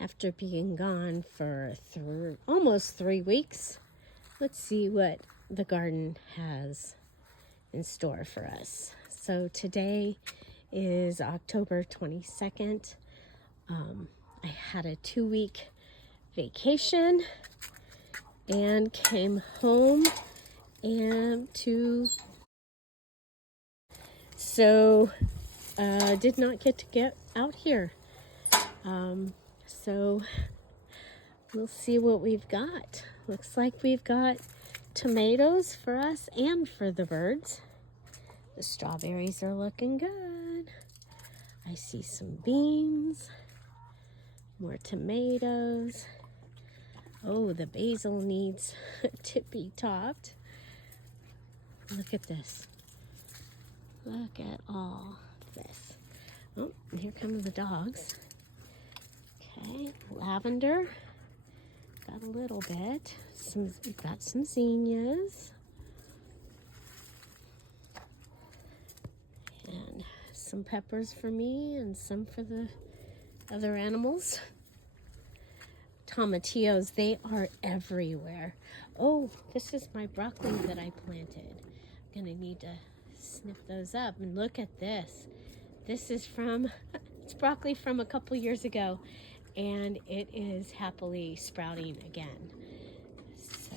after being gone for almost 3 weeks. Let's see what the garden has in store for us. So today is October 22nd. I had a 2-week vacation and came home did not get to get out here. So we'll see what we've got. Looks like we've got tomatoes for us and for the birds. The strawberries are looking good. I see some beans, more tomatoes. Oh, the basil needs to be topped. Look at this. Look at all this. Oh, here come the dogs. Okay, lavender. Got a little bit. We've got some zinnias. And some peppers for me and some for the other animals. Tomatillos, they are everywhere. Oh, this is my broccoli that I planted. I'm gonna need to snip those up. And look at this. This is it's broccoli from a couple years ago, and it is happily sprouting again. So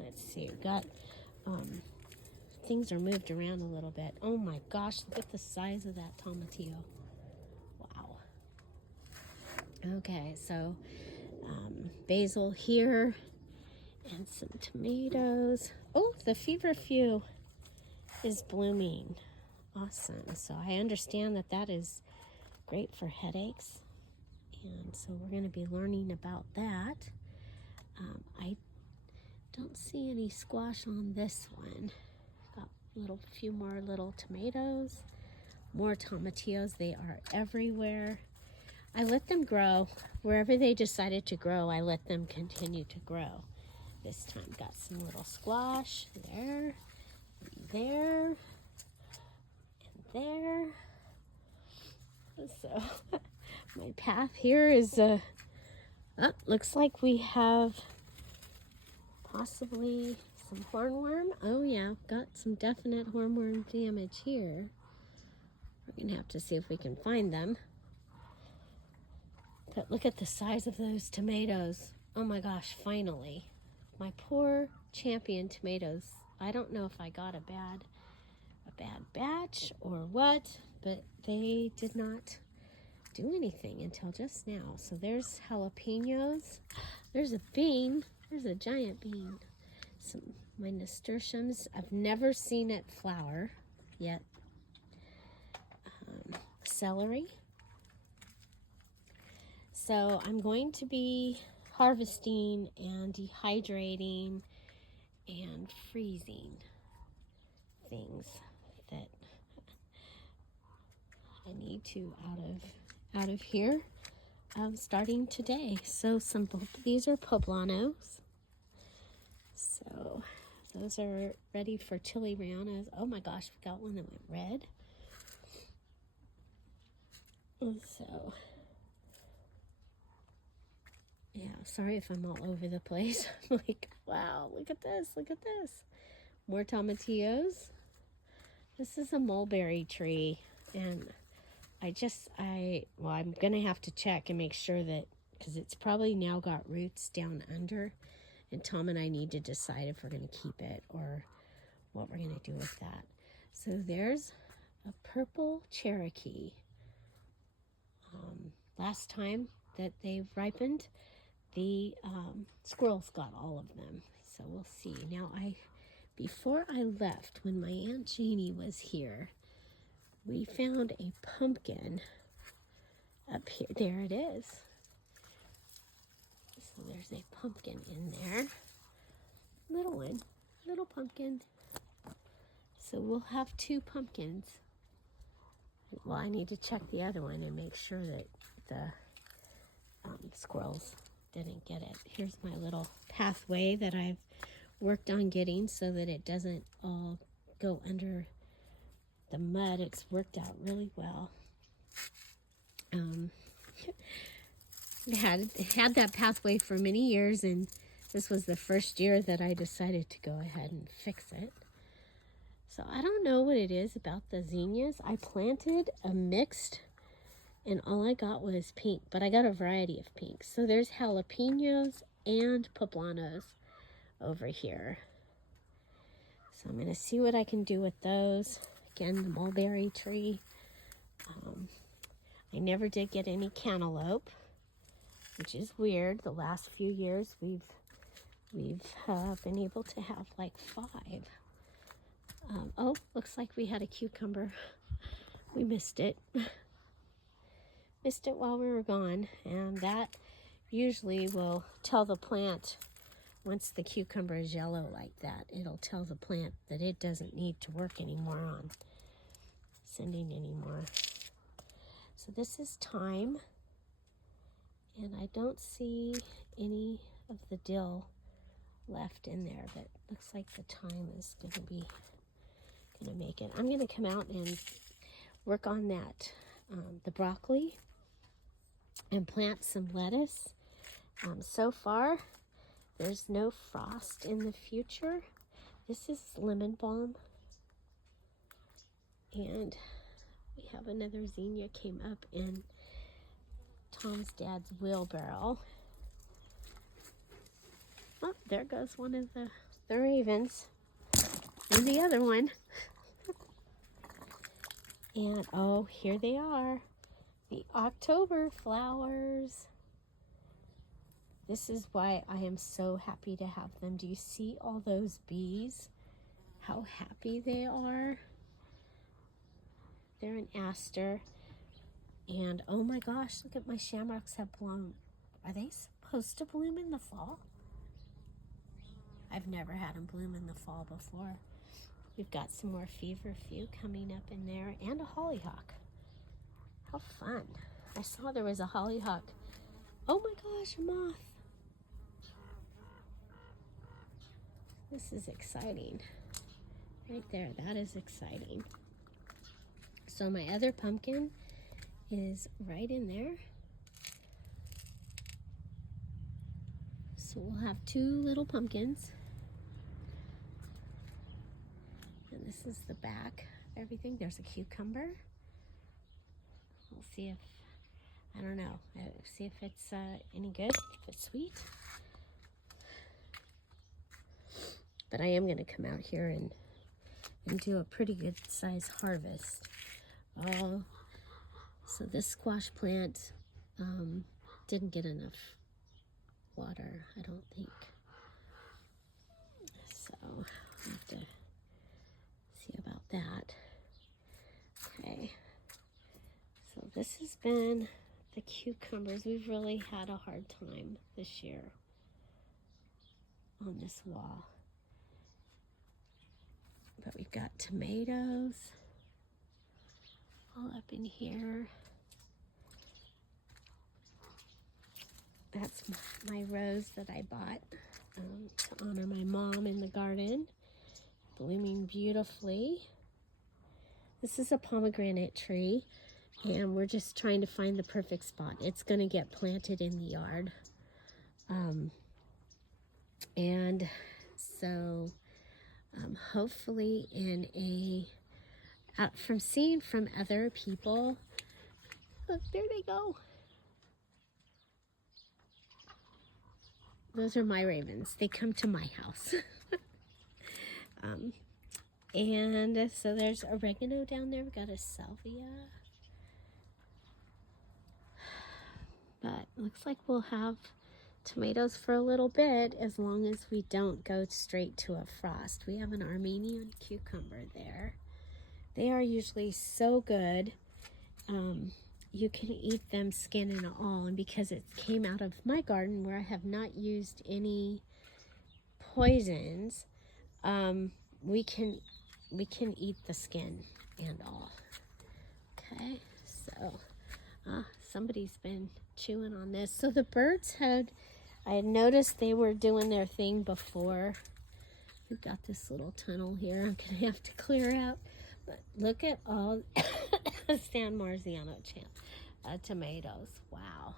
let's see, we've got things are moved around a little bit. Oh my gosh, look at the size of that tomatillo. Wow. Okay, so basil here and some tomatoes. Oh, the feverfew is blooming. Awesome. So I understand that is great for headaches, and so we're going to be learning about that. I don't see any squash on this one. Got few more little tomatoes, more tomatillos. They are everywhere. I let them grow. Wherever they decided to grow, I let them continue to grow. This time got some little squash there, and there, and there. So my path here is, looks like we have possibly some hornworm. Oh yeah, got some definite hornworm damage here. We're gonna have to see if we can find them. But look at the size of those tomatoes. Oh my gosh, finally. My poor champion tomatoes. I don't know if I got a bad batch or what, but they did not do anything until just now. So there's jalapenos. There's a bean. There's a giant bean. My nasturtiums. I've never seen it flower yet. Celery. So I'm going to be harvesting and dehydrating and freezing things that I need to out of here starting today. So these are poblanos. So those are ready for chili round. Oh my gosh, we got one that went red. So yeah, sorry if I'm all over the place. I'm like, wow, look at this, look at this. More tomatillos. This is a mulberry tree, and I'm gonna have to check and make sure that, because it's probably now got roots down under, and Tom and I need to decide if we're gonna keep it or what we're gonna do with that. So there's a purple Cherokee. Last time that they ripened, the squirrels got all of them, so we'll see. Now, before I left, when my Aunt Janie was here, we found a pumpkin up here. There it is. So there's a pumpkin in there. Little one, little pumpkin. So we'll have 2 pumpkins. Well, I need to check the other one and make sure that the squirrels didn't get it. Here's my little pathway that I've worked on getting so that it doesn't all go under the mud. It's worked out really well. had that pathway for many years, and this was the first year that I decided to go ahead and fix it. So I don't know what it is about the zinnias. I planted a mixed, and all I got was pink, but I got a variety of pinks. So there's jalapenos and poblanos over here. So I'm going to see what I can do with those. Again, the mulberry tree. I never did get any cantaloupe, which is weird. The last few years we've been able to have like 5. Oh, looks like we had a cucumber. We missed it. Missed it while we were gone, and that usually will tell the plant, once the cucumber is yellow like that, it'll tell the plant that it doesn't need to work anymore on sending anymore. So this is thyme, and I don't see any of the dill left in there, but looks like the thyme is gonna make it. I'm gonna come out and work on that, the broccoli, and plant some lettuce. So far, there's no frost in the future. This is lemon balm, and we have another zinnia came up in Tom's dad's wheelbarrow. Oh, there goes one of the ravens, and the other one. And oh, here they are, the October flowers. This is why I am so happy to have them. Do you see all those bees? How happy they are. They're an aster. And oh my gosh, look at my shamrocks have blown. Are they supposed to bloom in the fall? I've never had them bloom in the fall before. We've got some more feverfew coming up in there, and a hollyhock. How fun. I saw there was a hollyhock. Oh my gosh, a moth. This is exciting. Right there, that is exciting. So my other pumpkin is right in there. So we'll have 2 little pumpkins. And this is the back of everything. There's a cucumber. We'll see if, I don't know, see if it's any good, if it's sweet. But I am going to come out here and do a pretty good size harvest. Oh, so this squash plant didn't get enough water, I don't think. So I'll have to see about that. Okay, so this has been the cucumbers. We've really had a hard time this year on this wall. But we've got tomatoes all up in here. That's my rose that I bought to honor my mom in the garden. Blooming beautifully. This is a pomegranate tree, and we're just trying to find the perfect spot. It's going to get planted in the yard. And so hopefully from seeing from other people, look, there they go. Those are my ravens. They come to my house. And so there's oregano down there. We've got a salvia. But looks like we'll have tomatoes for a little bit, as long as we don't go straight to a frost. We have an Armenian cucumber there. They are usually so good. You can eat them skin and all, and because it came out of my garden where I have not used any poisons, we can eat the skin and all. Okay, so somebody's been chewing on this. So the birds I had noticed they were doing their thing before. We've got this little tunnel here I'm gonna have to clear out. But look at all San Marziano tomatoes. Wow.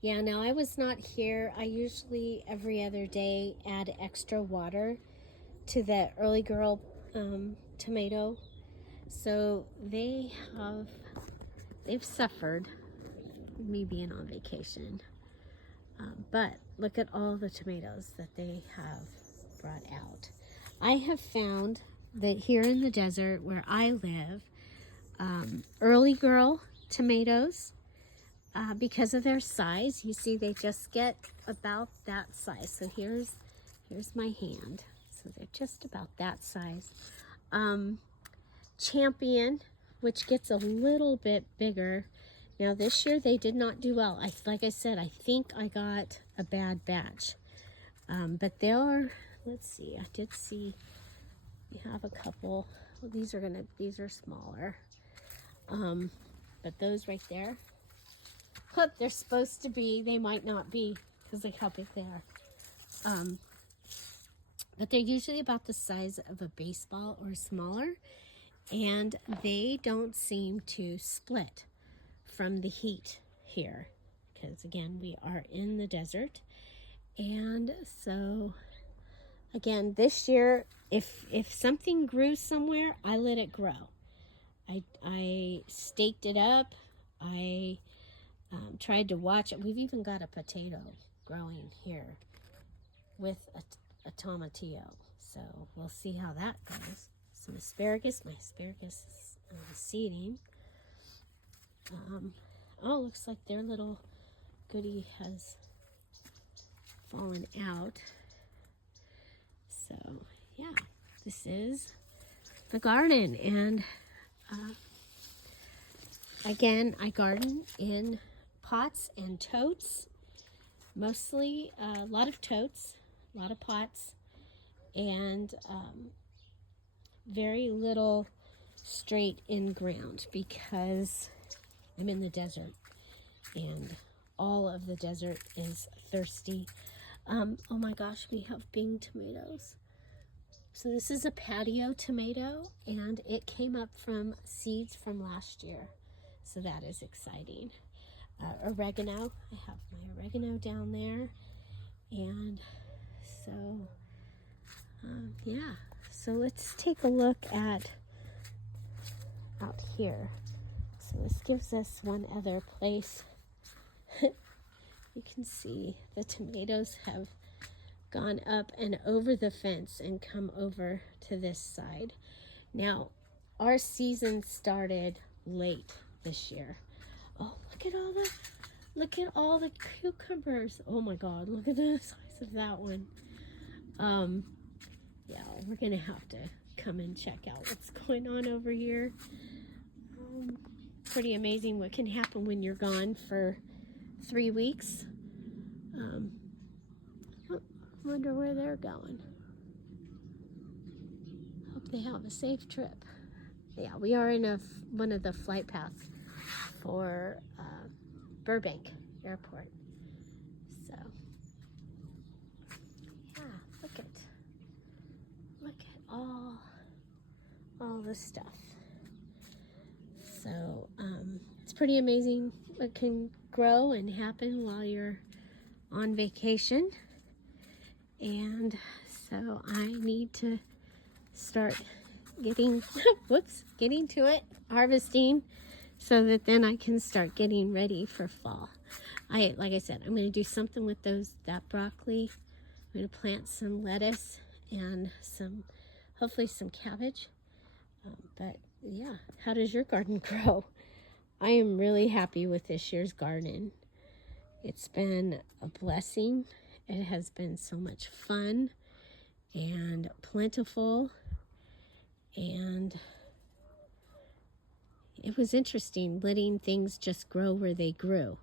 yeah, now I was not here. I usually every other day add extra water to the early girl tomato. So they've suffered me being on vacation. But look at all the tomatoes that they have brought out. I have found that here in the desert where I live, early girl tomatoes, because of their size, you see they just get about that size. So here's my hand. So they're just about that size. Champion, which gets a little bit bigger. Now this year they did not do well. Like I said, I think I got a bad batch. But there are, let's see, I did see we have a couple. Well, these are smaller. But those right there, look, they're supposed to be, they might not be, because look how big they are. But they're usually about the size of a baseball or smaller, and they don't seem to split from the heat here, because again, we are in the desert. And so again, this year, if something grew somewhere, I let it grow. I staked it up. I tried to watch it. We've even got a potato growing here with a tomatillo. So we'll see how that goes. Some asparagus. My asparagus is seeding. Oh, looks like their little goodie has fallen out. So yeah, this is the garden. And again, I garden in pots and totes. Mostly a lot of totes, a lot of pots, and very little straight in ground, because I'm in the desert and all of the desert is thirsty. Oh my gosh, we have Bing tomatoes. So this is a patio tomato, and it came up from seeds from last year. So that is exciting. Oregano, I have my oregano down there. And so, yeah. So let's take a look at out here. So this gives us one other place. You can see the tomatoes have gone up and over the fence and come over to this side. Now, our season started late this year. Oh, look at all the cucumbers. Oh my God, look at the size of that one. Yeah, we're gonna have to come and check out what's going on over here. Pretty amazing what can happen when you're gone for 3 weeks. I wonder where they're going. Hope they have a safe trip. Yeah, we are in one of the flight paths for Burbank Airport. So, yeah, look at all the stuff. So, it's pretty amazing what can grow and happen while you're on vacation. And so I need to start getting to it, harvesting, so that then I can start getting ready for fall. Like I said, I'm going to do something with that broccoli. I'm going to plant some lettuce and hopefully some cabbage. But yeah, how does your garden grow? I am really happy with this year's garden. It's been a blessing. It has been so much fun and plentiful, and it was interesting letting things just grow where they grew.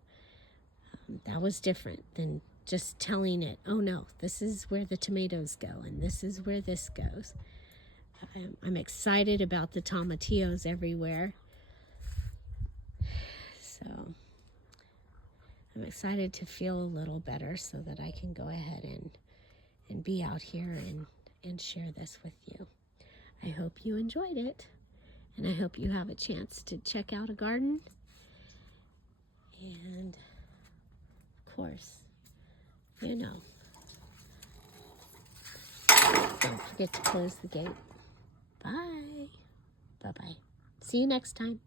That was different than just telling it, oh no, this is where the tomatoes go and this is where this goes. I'm excited about the tomatillos everywhere. So I'm excited to feel a little better so that I can go ahead and be out here and share this with you. I hope you enjoyed it, and I hope you have a chance to check out a garden And of course, you know, don't forget to close the gate. Bye. Bye-bye. See you next time.